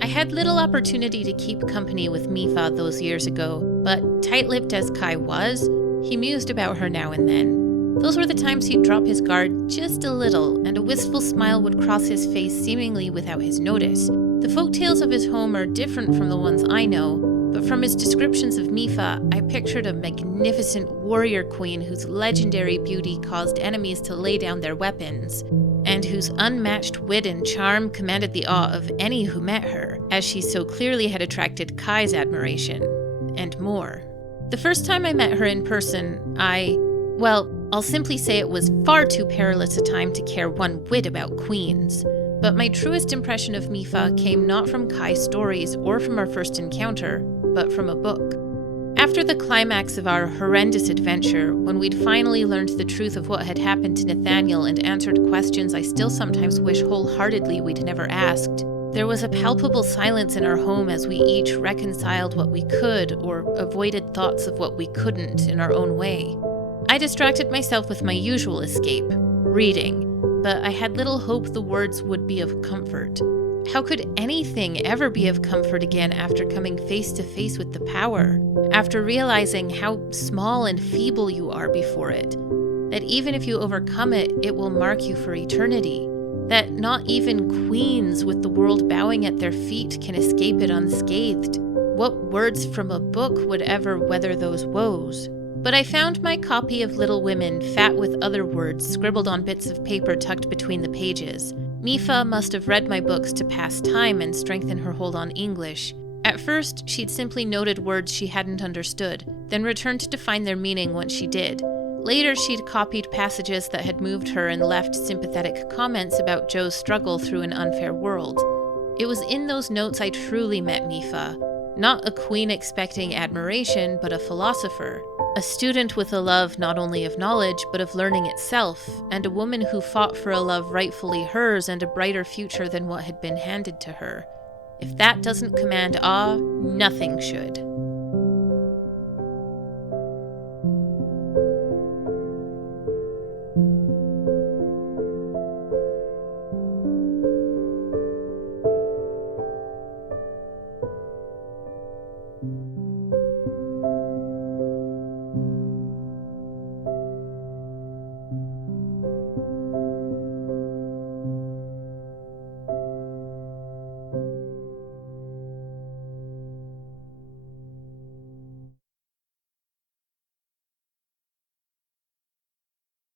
I had little opportunity to keep company with Mifa those years ago, but tight-lipped as Kai was, he mused about her now and then. Those were the times he'd drop his guard just a little, and a wistful smile would cross his face seemingly without his notice. The folk tales of his home are different from the ones I know, but from his descriptions of Mifa, I pictured a magnificent warrior queen whose legendary beauty caused enemies to lay down their weapons, and whose unmatched wit and charm commanded the awe of any who met her, as she so clearly had attracted Kai's admiration, and more. The first time I met her in person, I'll simply say it was far too perilous a time to care one whit about queens. But my truest impression of Mifa came not from Kai's stories or from our first encounter, but from a book. After the climax of our horrendous adventure, when we'd finally learned the truth of what had happened to Nathaniel and answered questions I still sometimes wish wholeheartedly we'd never asked, there was a palpable silence in our home as we each reconciled what we could or avoided thoughts of what we couldn't in our own way. I distracted myself with my usual escape, reading, but I had little hope the words would be of comfort. How could anything ever be of comfort again after coming face to face with the power? After realizing how small and feeble you are before it? That even if you overcome it, it will mark you for eternity? That not even queens with the world bowing at their feet can escape it unscathed? What words from a book would ever weather those woes? But I found my copy of Little Women fat with other words scribbled on bits of paper tucked between the pages. Mifa must have read my books to pass time and strengthen her hold on English. At first, she'd simply noted words she hadn't understood, then returned to define their meaning once she did. Later, she'd copied passages that had moved her and left sympathetic comments about Joe's struggle through an unfair world. It was in those notes I truly met Mifa. Not a queen expecting admiration, but a philosopher. A student with a love not only of knowledge, but of learning itself, and a woman who fought for a love rightfully hers and a brighter future than what had been handed to her. If that doesn't command awe, nothing should.